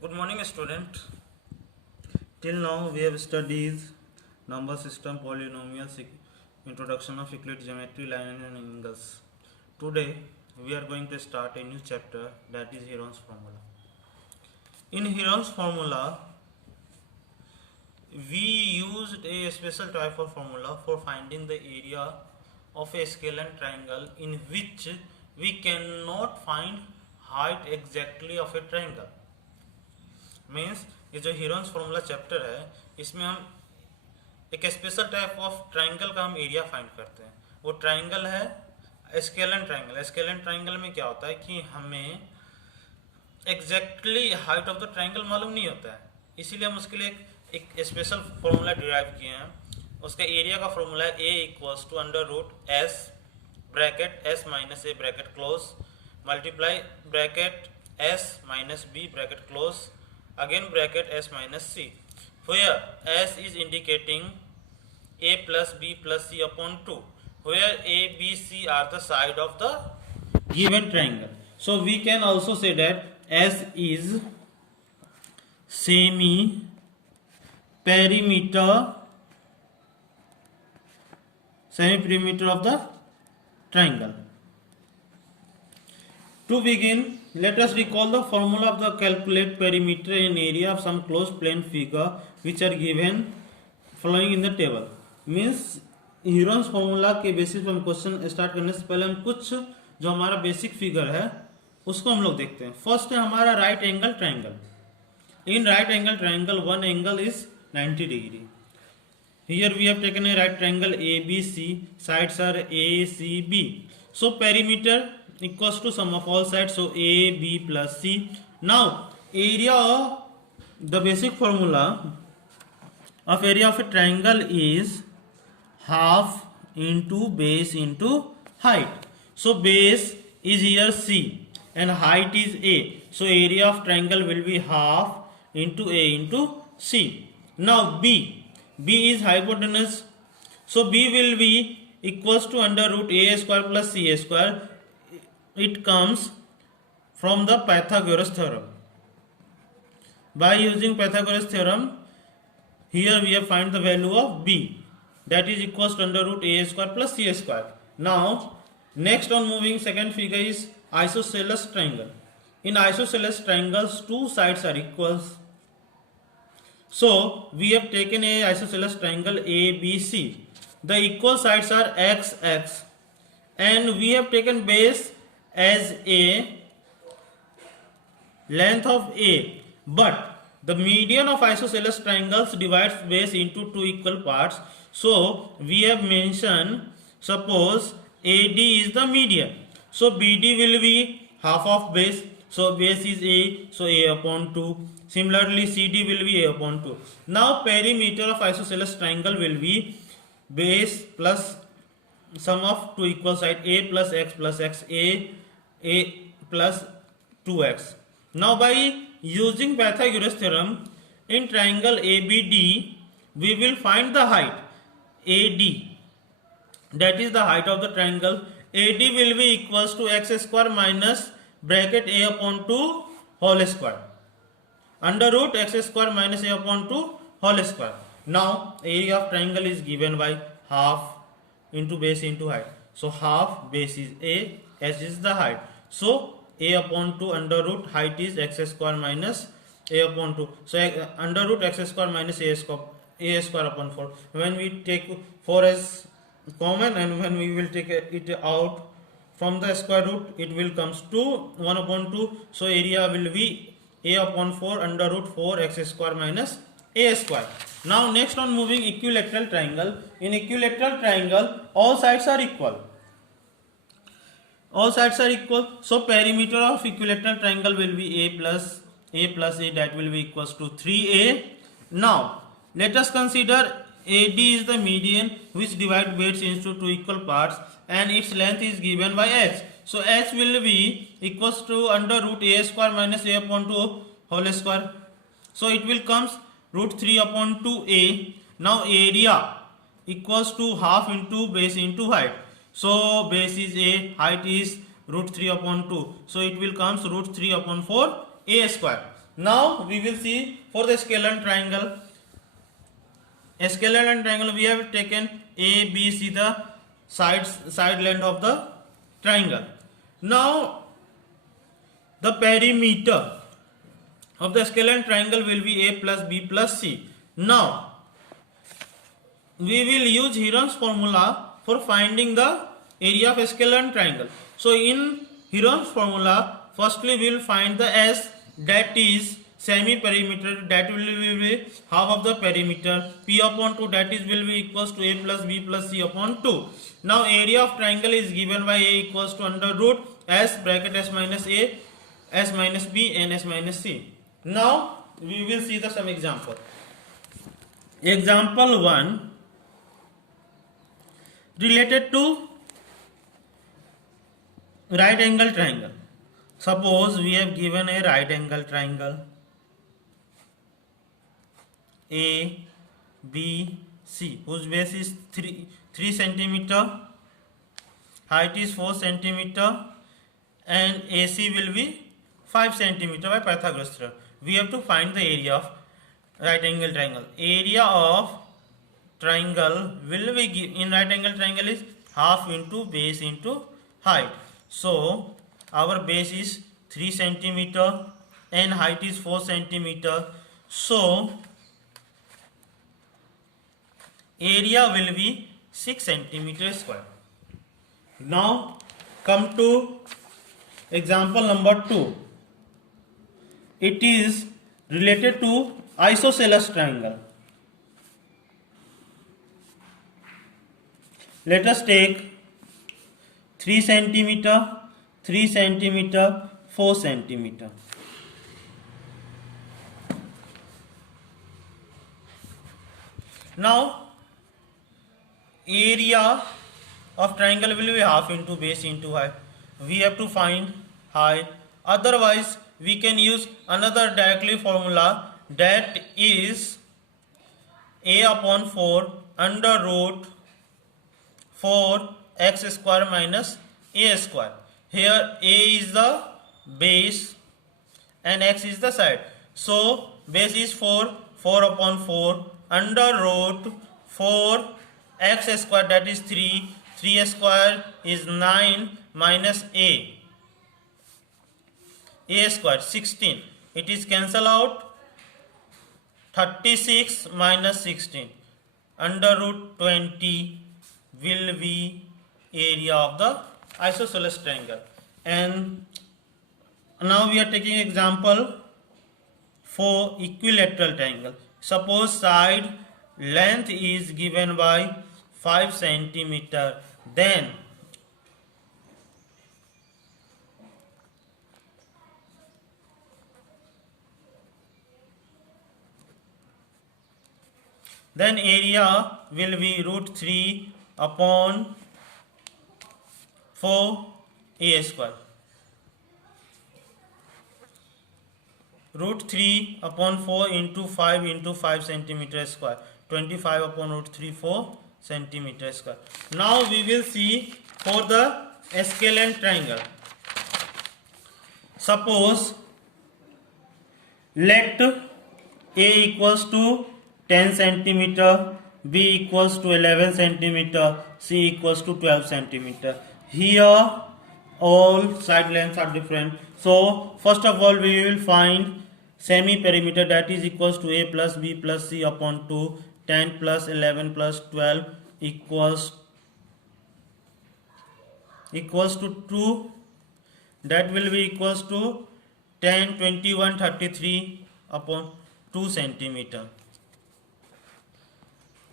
Good morning, student. Till now, we have studied number system, polynomials, introduction of Euclid geometry, line and angles. Today, we are going to start a new chapter, that is Heron's formula. In Heron's formula, we used a special type of formula for finding the area of a scalene triangle in which we cannot find height exactly of a triangle. Means ये जो Heron's formula chapter है इसमें हम एक special type of triangle का हम area find करते हैं. वो ट्राइंगल है स्केलन ट्राइंगल. स्केलन ट्राइंगल में क्या होता है कि हमें exactly height of the triangle मालूम नहीं होता है, इसीलिए हम उसके लिए एक स्पेशल फॉर्मूला डिराइव किए हैं. उसका एरिया का फॉर्मूला है A equals to under root S bracket S minus A bracket close multiply bracket S minus B bracket close again bracket s minus c, where s is indicating a plus b plus c upon 2, where a b c are the side of the given triangle. So we can also say that s is semi perimeter of the triangle. To begin, let us recall the formula of the calculate perimeter and area of some closed plane figure which are given following in the table. Means Heron's formula के basis पर हम question start करने से पहले हम कुछ जो हमारा बेसिक फिगर है उसको हम लोग देखते हैं. फर्स्ट है हमारा right angle triangle. In right angle triangle one angle is 90 degree. Here we have taken a right triangle ABC, sides are ACB. So perimeter equals to sum of all sides, so A, B plus C. Now area of the basic formula of area of a triangle is half into base into height. So base is here C and height is A. So area of triangle will be half into A into C. Now B is hypotenuse. So B will be equals to under root A square plus C square. It comes from the Pythagoras theorem. By using Pythagoras theorem, here we have find the value of B, that is equals to under root A square plus C square. Now next on moving second figure is isosceles triangle. In isosceles triangles two sides are equals. So we have taken a isosceles triangle ABC. The equal sides are x x and we have taken base as A, length of A, but the median of isosceles triangles divides base into two equal parts. So we have mentioned, suppose AD is the median, so BD will be half of base, so base is A, so A upon 2. Similarly CD will be A upon 2. Now perimeter of isosceles triangle will be base plus sum of two equal side A plus x A plus 2x. Now by using Pythagoras theorem in triangle ABD we will find the height AD, that is the height of the triangle. AD will be equals to x square minus bracket A upon 2 whole square under root x square minus A upon 2 whole square. Now area of triangle is given by half into base into height. So half base is A, S is the height. So A upon 2 under root height is x square minus A upon 2. So under root x square minus A square upon 4. When we take 4 as common and when we will take it out from the square root, it will comes to 1 upon 2. So area will be A upon 4 under root 4 x square minus A square. Now next on moving equilateral triangle. In equilateral triangle all sides are equal. All sides are equal. So perimeter of equilateral triangle will be A plus A, that will be equals to 3A. Now let us consider AD is the median which divides base into two equal parts and its length is given by h. So h will be equals to under root A square minus A upon 2 whole square. So it will comes root 3 upon 2A. Now area equals to half into base into height. So base is A, height is root 3 upon 2. So it will comes root 3 upon 4 A square. Now we will see for the scalar triangle. A scalar triangle, we have taken A, B, C, the side length of the triangle. Now the perimeter of the scalar triangle will be A plus B plus C. Now we will use Heron's formula for finding the area of a scalar triangle. So in Heron's formula, firstly we will find the S, that is semi-perimeter, that will be half of the perimeter. P upon 2, that is will be equals to A plus B plus C upon 2. Now area of triangle is given by A equals to under root S bracket S minus A, S minus B and S minus C. Now we will see the some example. Example 1 related to right angle triangle. Suppose we have given a right angle triangle A, B, C, whose base is 3 centimeter, height is 4 centimeter, and AC will be 5 centimeter by Pythagoras theorem. We have to find the area of right angle triangle. Area of triangle will be in right angle triangle is half into base into height. So our base is 3 centimeter and height is 4 centimeter. So area will be 6 centimeter square. Now come to example number 2. It is related to isosceles triangle. Let us take 3 centimeter, 3 centimeter, 4 centimeter. Now area of triangle will be half into base into height. We have to find height. Otherwise we can use another directly formula, that is A upon 4 under root 4 x square minus A square. Here A is the base and x is the side. So base is 4, 4 upon 4 under root 4 x square, that is 3, 3 square is 9 minus A square 16. It is cancel out, 36 minus 16 under root 20 will be area of the isosceles triangle. And now we are taking example for equilateral triangle. Suppose side length is given by 5 centimeter, then area will be root 3 upon 4 A square. Root 3 upon 4 into 5 centimeter square. 25 upon root 3, 4 centimeter square. Now we will see for the scalene triangle. Suppose let A equals to 10 centimeter, B equals to 11 centimeter, C equals to 12 centimeter. Here all side lengths are different. So first of all we will find semi perimeter, that is equals to A plus B plus C upon 2. 10 plus 11 plus 12 equals to 2. That will be equals to 10, 21, 33 upon 2 centimeter.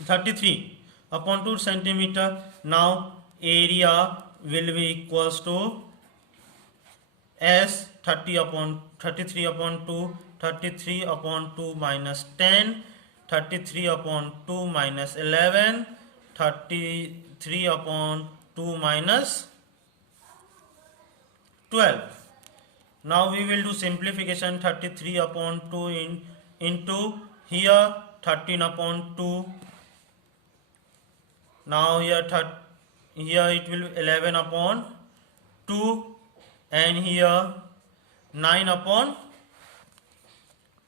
33 upon 2 centimeter. Now area will be equals to S 33 upon 2, 33 upon 2 minus 10, 33 upon 2 minus 11, 33 upon 2 minus 12. Now we will do simplification. 33 upon 2 into here 13 upon 2. Now here it will be 11 upon 2 and here 9 upon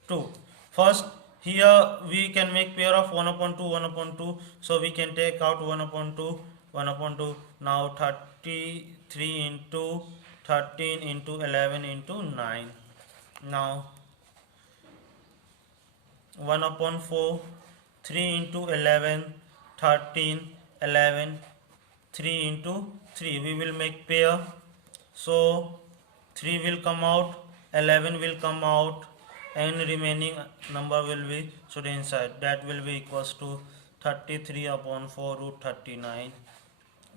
2. First, here we can make pair of 1 upon 2, 1 upon 2. So we can take out 1 upon 2, 1 upon 2. Now 33 into 13 into 11 into 9. Now 1 upon 4, 3 into 11, 13, 11, 3 into 3. We will make pair. So 3 will come out, 11 will come out, and remaining number will be should inside. That will be equals to 33 upon 4 root 39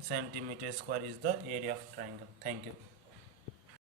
centimeter square is the area of triangle. Thank you.